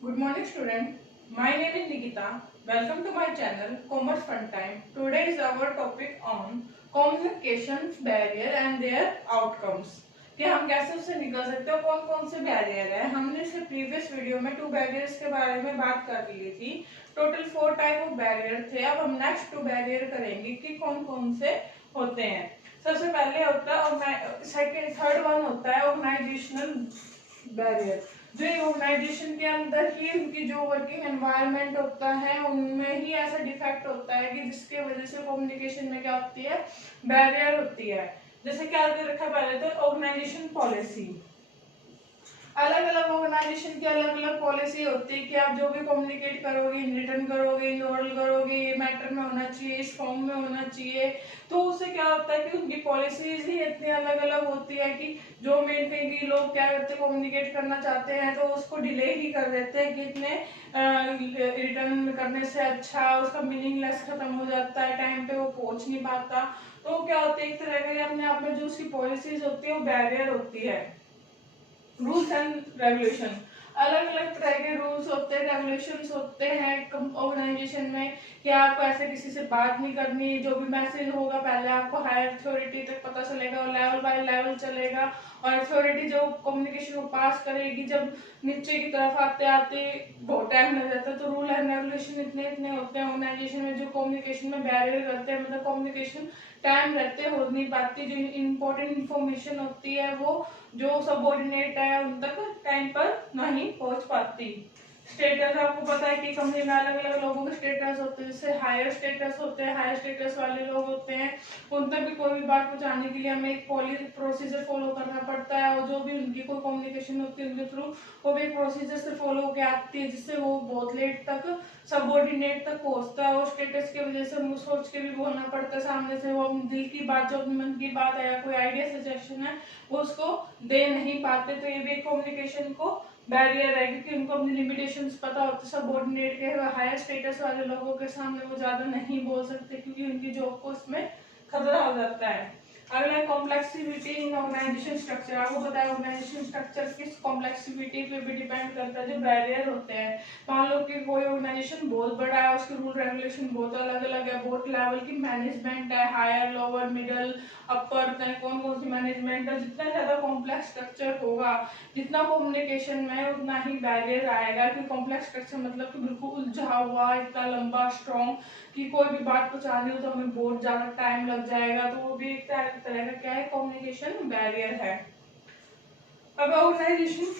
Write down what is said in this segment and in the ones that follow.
Good morning, student. My name is Nikita. Welcome to my channel, Commerce Fun Time. Today is our topic on communication barrier and their outcomes. कि हम कैसे उससे निकल सकते हो, कौन कौन से बैरियर है। हमने इसके प्रीवियस वीडियो में 2 बैरियर्स के बारे में बात कर ली थी। टोटल 4 टाइप ऑफ बैरियर थे। अब हम नेक्स्ट 2 बैरियर करेंगे कि कौन कौन से होते हैं। सबसे पहले होता है थर्ड वन होता है ऑर्गेनाइजेशनल बैरियर। जो ऑर्गेनाइजेशन के अंदर ही उनकी जो वर्किंग एनवायरनमेंट होता है उनमें ही ऐसा डिफेक्ट होता है कि जिसके वजह से कम्युनिकेशन में क्या होती है, बैरियर होती है। जैसे क्या रखा पहले तो ऑर्गेनाइजेशन पॉलिसी। अलग अलग ऑर्गेनाइजेशन की अलग अलग पॉलिसी होती है कि आप जो भी कम्युनिकेट करोगे, इन रिटर्न करोगे, इन ओरल करोगे, ये मैटर में होना चाहिए, इस फॉर्म में होना चाहिए। तो उससे क्या होता है कि उनकी पॉलिसीज ही इतनी अलग अलग होती है कि जो मेन कहीं लोग क्या करते हैं, कम्युनिकेट करना चाहते हैं तो उसको डिले ही कर देते हैं कि इतने रिटर्न करने से अच्छा उसका मीनिंगलेस खत्म हो जाता है, टाइम पे वो पहुंच नहीं पाता। तो क्या होता है, एक तरह का अपने आप में जो उसकी पॉलिसीज होती है वो बैरियर होती है। रूल्स एंड रेगुलेशन, अलग अलग तरह के रूल्स होते हैं, रेगुलेशंस होते हैं ऑर्गेनाइजेशन में कि आपको ऐसे किसी से बात नहीं करनी। जो भी मैसेज होगा पहले आपको हायर अथॉरिटी तक पता चलेगा और लेवल बाय लेवल चलेगा। और अथॉरिटी जो कम्युनिकेशन को पास करेगी, जब नीचे की तरफ आते आते बहुत टाइम लग जाता है। तो रूल एंड रेगुलेशन इतने इतने होते हैं ऑर्गेनाइजेशन में जो कम्युनिकेशन में बैरियर करते हैं। मतलब कम्युनिकेशन टाइम रहते हो नहीं पाती, जो इम्पोर्टेंट इंफॉर्मेशन होती है वो जो सबऑर्डिनेट है उन तक टाइम पर नहीं पहुंच पाती। स्टेटस आपको पता है कि कंपनी में अलग अलग लोगों के स्टेटस होते हैं। जैसे हायर स्टेटस होते हैं, हायर स्टेटस वाले लोग होते हैं, उन तक भी कोई भी बात पहुंचाने के लिए हमें एक प्रोसीजर फॉलो करना पड़ता है। और जो भी उनकी कोई कम्युनिकेशन होती है उनके थ्रू वो भी एक प्रोसीजर से फॉलो होकर आती है, जिससे वो बहुत लेट तक सबऑर्डिनेट तक पहुंचता है। और स्टेटस की वजह से उनको सोच के भी बोलना पड़ता है सामने से। वो अपने दिल की बात, जो अपने मन की बात है या कोई आइडिया सजेशन है, वो उसको दे नहीं पाते। तो ये भी कम्युनिकेशन को बैरियर है, क्योंकि उनको अपनी लिमिटेशंस पता होती है। सबऑर्डिनेट के हायर स्टेटस वाले लोगों के सामने वो ज्यादा नहीं बोल सकते, क्योंकि उनकी जॉब को उसमें खतरा हो जाता है। अगला कॉम्प्लेक्सिविटी इन ऑर्गेनाइजेशन स्ट्रक्चर। आपको पता है ऑर्गेनाइजेशन स्ट्रक्चर किस कॉम्प्लेक्सिविटी पे भी डिपेंड करता है। जो बैरियर होते हैं, मान लो कि कोई ऑर्गेनाइजेशन बहुत बड़ा है, उसके रूल रेगुलेशन बहुत अलग अलग है, बहुत लेवल की मैनेजमेंट है, हायर लोअर मिडल अपर, कौन कौन सी मैनेजमेंट है। जितना ज्यादा कॉम्प्लेक्स स्ट्रक्चर होगा, जितना कम्युनिकेशन में उतना ही बैरियर आएगा। कि कॉम्प्लेक्स स्ट्रक्चर मतलब कि बिल्कुल उलझा हुआ, इतना लंबा स्ट्रॉन्ग कि कोई भी बात पहुंचानी हो तो हमें बहुत ज्यादा टाइम लग जाएगा। तो वो भी एक तरह का क्या है, कम्युनिकेशन बैरियर है। अब ऑर्गेनाइजेशन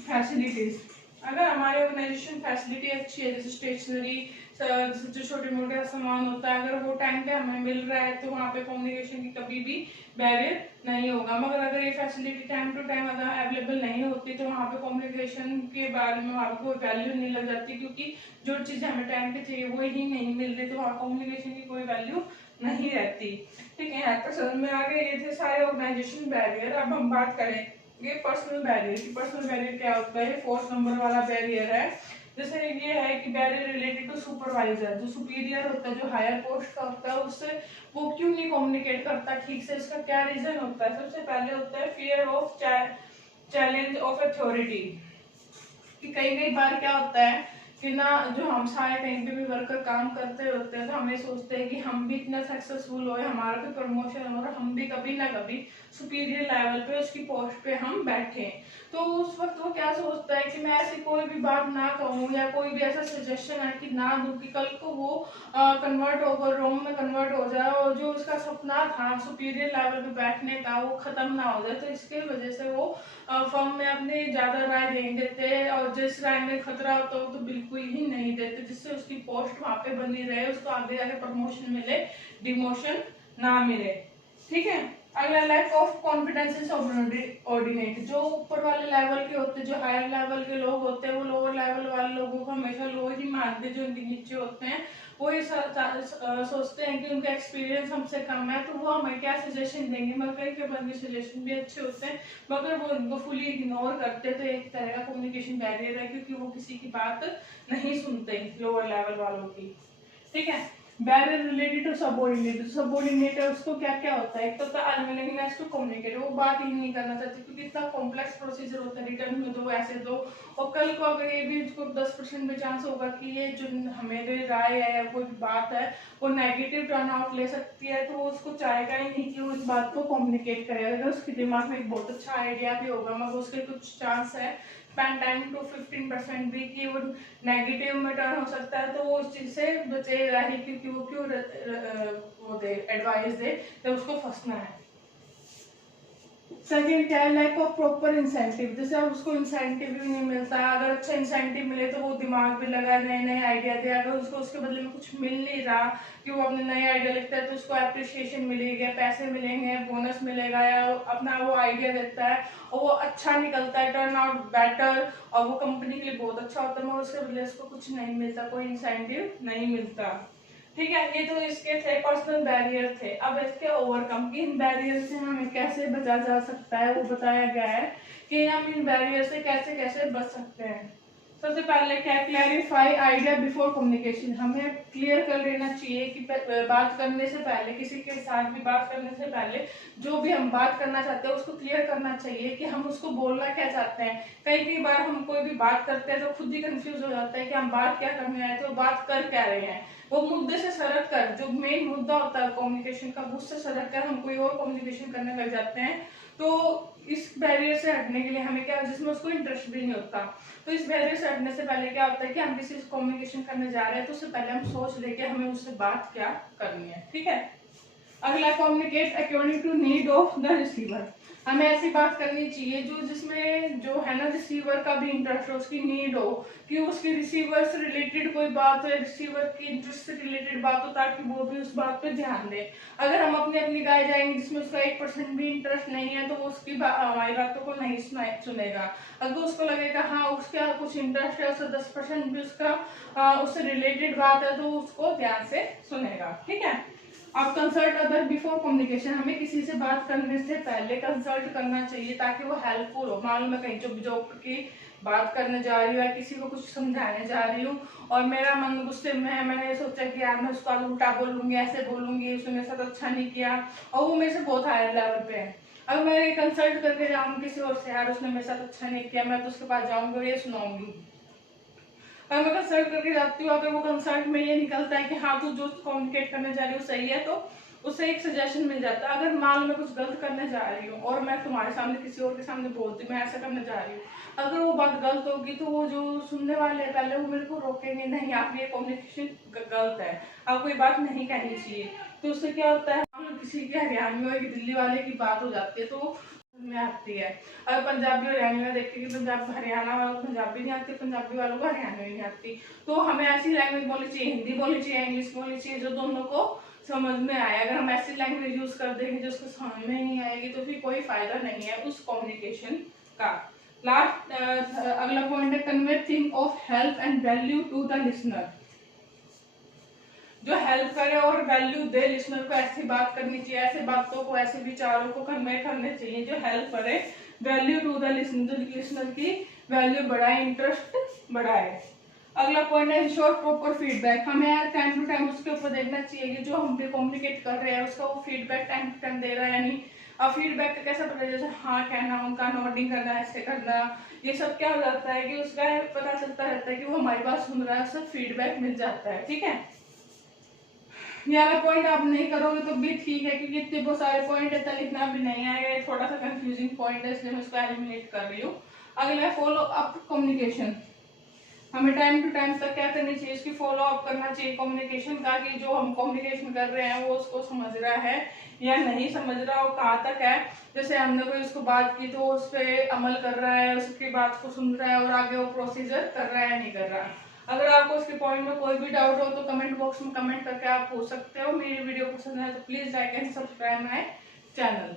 फैसिलिटीज, अगर हमारी ऑर्गेनाइजेशन फैसिलिटी अच्छी है, जैसे स्टेशनरी, जो छोटे मोटे सामान होता है, अगर वो टाइम पे हमें मिल रहा है तो वहाँ पे कम्युनिकेशन की कभी भी बैरियर नहीं होगा। मगर अगर ये फैसिलिटी टाइम टू टाइम अगर अवेलेबल नहीं होती तो वहाँ पे कम्युनिकेशन के बारे में वहाँ पे कोई वैल्यू नहीं लग जाती, क्योंकि जो चीज़ हमें टाइम पे चाहिए वो ही नहीं मिल रही, तो वहाँ कम्युनिकेशन की कोई वैल्यू नहीं रहती। ठीक है, यहाँ पर समझ में आ गए, ये थे सारे ऑर्गेनाइजेशन बैरियर। अब हम बात करें ये पर्सनल बैरियर की। पर्सनल बैरियर क्या होता है, 4 नंबर वाला बैरियर है। जैसे ये है कि बैरियर रिलेटेड टू सुपरवाइजर, जो सुपीरियर होता है, जो हायर पोस्ट का होता है, उससे वो क्यों नहीं कम्युनिकेट करता ठीक से, उसका क्या रीजन होता है। सबसे पहले होता है fear of challenge of authority. कि कई कई बार क्या होता है कि ना, जो हम सारे कहीं पे भी वर्कर काम करते होते हैं तो हमें सोचते हैं कि हम भी इतना सक्सेसफुल हो, हमारा भी प्रमोशन हो और हम भी कभी ना कभी सुपीरियर लेवल पे उसकी पोस्ट पे हम बैठे। तो उस वक्त वो क्या सोचता है कि मैं ऐसी कोई भी बात ना कहूँ या कोई भी ऐसा सजेशन है कि ना दूं कि कल को वो कन्वर्ट होकर रोंग में कन्वर्ट हो जाए और जो उसका सपना था सुपीरियर लेवल पे बैठने का वो खत्म ना हो जाए। तो इसके वजह से वो फर्म में अपने ज्यादा राय नहीं देते, और जिस राय में खतरा होता है वो तो बिल्कुल ही नहीं देते, जिससे उसकी पोस्ट वहां पे बनी रहे, उसको आगे जाके प्रमोशन मिले, डिमोशन ना मिले। ठीक है, अगला लैक ऑफ कॉन्फिडेंस ऑर्डिनेट। जो ऊपर वाले लेवल के होते हैं, जो हायर लेवल के लोग होते हैं, वो लोअर लेवल वाले लोगों को हमेशा लो ही मानते। जो उनके नीचे होते हैं वो ये सोचते हैं कि उनका एक्सपीरियंस हमसे कम है तो वो हमें क्या सजेशन देंगे। मगर कई के बंदे सजेशन भी अच्छे होते हैं मगर वो उनको फुली इग्नोर करते। तो एक तरह का कम्युनिकेशन बैरियर है, क्योंकि वो किसी की बात नहीं सुनते लोअर लेवल वालों की। ठीक है, barrier related to subordinate, subordinate है उसको क्या क्या होता है, एक तो अनविलिंगनेस टू कम्युनिकेट, वो बात ही नहीं करना चाहती क्योंकि इतना कॉम्प्लेक्स प्रोसीजर होता है, रिटर्न में दो ऐसे दो, और कल को अगर ये भी उसको 10% भी चांस होगा कि ये जो हमारी राय है या कोई बात है वो नेगेटिव टर्न आउट ले सकती है, तो वो उसको चाहेगा ही नहीं कि वो इस बात को कम्युनिकेट करे। अगर उसके दिमाग में एक बहुत अच्छा आइडिया भी होगा मगर उसके कुछ चांस है 10 to 15% भी कि वो नेगेटिव में टर्न हो सकता है, तो वो उस चीज से बचेगा ही क्योंकि वो क्यों वो दे एडवाइस दे तो उसको फंसना है। सेकेंड क्या है, लैक ऑफ प्रॉपर इंसेंटिव, जैसे अब उसको इंसेंटिव भी नहीं मिलता, अगर अच्छा इंसेंटिव मिले तो वो दिमाग भी लगा नए नए आइडिया दे, अगर उसको उसके बदले में कुछ मिल नहीं रहा कि वो अपने नए आइडिया लिखता है तो उसको अप्रिशिएशन मिलेगा, पैसे मिलेंगे, बोनस मिलेगा, या अपना वो आइडिया देता है और वो अच्छा निकलता है, टर्न आउट बेटर और वो कंपनी के लिए बहुत अच्छा होता है, मगर उसके बदले उसको कुछ नहीं मिलता, कोई इंसेंटिव नहीं मिलता। ठीक है, ये तो इसके थे पर्सनल बैरियर थे। अब इसके ओवरकम की इन बैरियर से हमें कैसे बचा जा सकता है वो बताया गया है कि हम इन बैरियर से कैसे कैसे बच सकते हैं। सबसे पहले क्या, क्लैरिफाई आइडिया बिफोर कम्युनिकेशन, हमें क्लियर कर लेना चाहिए कि बात करने से पहले, किसी के साथ भी बात करने से पहले जो भी हम बात करना चाहते हैं उसको क्लियर करना चाहिए कि हम उसको बोलना क्या चाहते हैं। कई कई बार हम कोई भी बात करते हैं तो खुद ही कंफ्यूज हो जाता है कि हम बात क्या करने आए थे, बात कर क्या रहे हैं। वो मुद्दे से सरक कर, जो मेन मुद्दा होता है कम्युनिकेशन का, उससे सरक कर हम कोई और कम्युनिकेशन करने लग जाते हैं। तो इस बैरियर से हटने के लिए हमें क्या, जिसमें उसको इंटरेस्ट भी नहीं होता, तो इस बैरियर से हटने से पहले क्या होता है कि हम किसी से कम्युनिकेशन करने जा रहे हैं तो उससे पहले हम सोच ले कि हमें उससे बात क्या करनी है। ठीक है, अगला, communicate according to need of the receiver, हमें ऐसी बात करनी चाहिए जो जिसमें जो है ना रिसीवर का भी इंटरेस्ट हो, उसकी नीड हो कि उसकी रिसीवर से रिलेटेड कोई बात हो, रिसीवर की इंटरेस्ट से रिलेटेड बात हो, ताकि वो भी उस बात पे ध्यान दे। अगर हम अपनी अपनी गाय जाएंगे जिसमें उसका 1% भी इंटरेस्ट नहीं है तो वो उसकी हमारी बातों को नहीं सुनेगा। अगर उसको लगेगा हाँ उसका कुछ इंटरेस्ट है, उससे 10% भी उसका उससे रिलेटेड बात है तो उसको ध्यान से सुनेगा। ठीक है, आप कंसल्ट अदर बिफोर कम्युनिकेशन, हमें किसी से बात करने से पहले कंसल्ट करना चाहिए ताकि वो हेल्पफुल हो। मालूम मैं कहीं जॉब की बात करने जा रही हूँ या किसी को कुछ समझाने जा रही हूँ और मेरा मन गुस्से में है, मैंने ये सोचा कि यार मैं उसको आज उल्टा बोलूंगी, ऐसे बोलूंगी, उसने मेरे साथ अच्छा नहीं किया और वो मेरे से बहुत हायर लेवल पे है। अगर मैं ये कंसल्ट करके जाऊंगी किसी और से, यार उसने मेरे साथ अच्छा नहीं किया, मैं तो उसके पास जाऊंगी और ये सुनाऊंगी। अगर मैं कंसल्ट करके जाती हूँ, अगर वो कंसल्ट में ये निकलता है कि हाँ तू जो कम्युनिकेट करने जा रही हो सही है, तो उससे एक सजेशन मिल जाता है। अगर मान लो मैं कुछ गलत करने जा रही हूँ और मैं तुम्हारे सामने किसी और के सामने बोलती मैं ऐसा करने जा रही हूँ, अगर वो बात गलत होगी तो वो जो सुनने वाले हैं पहले वो मेरे को रोकेंगे, नहीं आप ये कम्युनिकेशन गलत है, आपको ये बात नहीं कहनी चाहिए। तो उससे क्या होता है, हम लोग किसी के हरियाणवी और दिल्ली वाले की बात हो जाती है तो में आती है। अगर पंजाबी और हरियाणवी में देखते कि पंजाब हरियाणा वालों को पंजाबी नहीं आती, पंजाबी वालों को हरियाणवी नहीं आती, तो हमें ऐसी लैंग्वेज बोलनी चाहिए, हिंदी बोलनी चाहिए, इंग्लिश बोलनी चाहिए जो दोनों को समझ में आए। अगर हम ऐसी लैंग्वेज यूज कर देंगे जो उसको समझ में नहीं आएगी तो फिर कोई फायदा नहीं है उस कम्युनिकेशन का। लास्ट अगला पॉइंट है, convey thing of help and value to the listener, जो हेल्प करे और वैल्यू दे लिसनर को, ऐसी बात करनी चाहिए, ऐसे बातों को ऐसे विचारों को कन्वे करने चाहिए जो हेल्प करे, वैल्यू टू द लिसनर, जो लिसनर की वैल्यू बढ़ाए, इंटरेस्ट बढ़ाए। अगला पॉइंट है इंश्योर प्रॉपर फीडबैक, हमें यार टाइम टू टाइम उसके ऊपर देखना चाहिए कि जो हम भी कम्युनिकेट कर रहे हैं उसका वो फीडबैक टाइम टू टाइम दे रहा है या नहीं। अब फीडबैक का कैसा पता, जैसे हाँ कहना, उनका नोटिंग करना, ऐसे करना, ये सब क्या हो जाता है कि उसका पता चलता रहता है कि वो हमारी बात सुन रहा है, उससे फीडबैक मिल जाता है। ठीक है, ये वाला पॉइंट आप नहीं करोगे तो भी ठीक है क्योंकि इतने बहुत सारे पॉइंट है तो लिखना भी नहीं आएगा, थोड़ा सा कंफ्यूजिंग पॉइंट है इसलिए मैं इसको एलिमिनेट कर रही हूँ। अगला फॉलो अप कम्युनिकेशन, हमें टाइम टू टाइम तक क्या करनी चाहिए, इसकी फॉलो अप करना चाहिए कम्युनिकेशन का, कि जो हम कम्युनिकेशन कर रहे हैं वो उसको समझ रहा है या नहीं समझ रहा, और कहाँ तक है। जैसे हमने कोई उसको बात की तो उस पर अमल कर रहा है, उसकी बात को सुन रहा है और आगे वो प्रोसीजर कर रहा है या नहीं कर रहा। अगर आपको उसके पॉइंट में कोई भी डाउट हो तो कमेंट बॉक्स में कमेंट करके आप पूछ सकते हो। मेरी वीडियो पसंद है तो please like and subscribe my channel.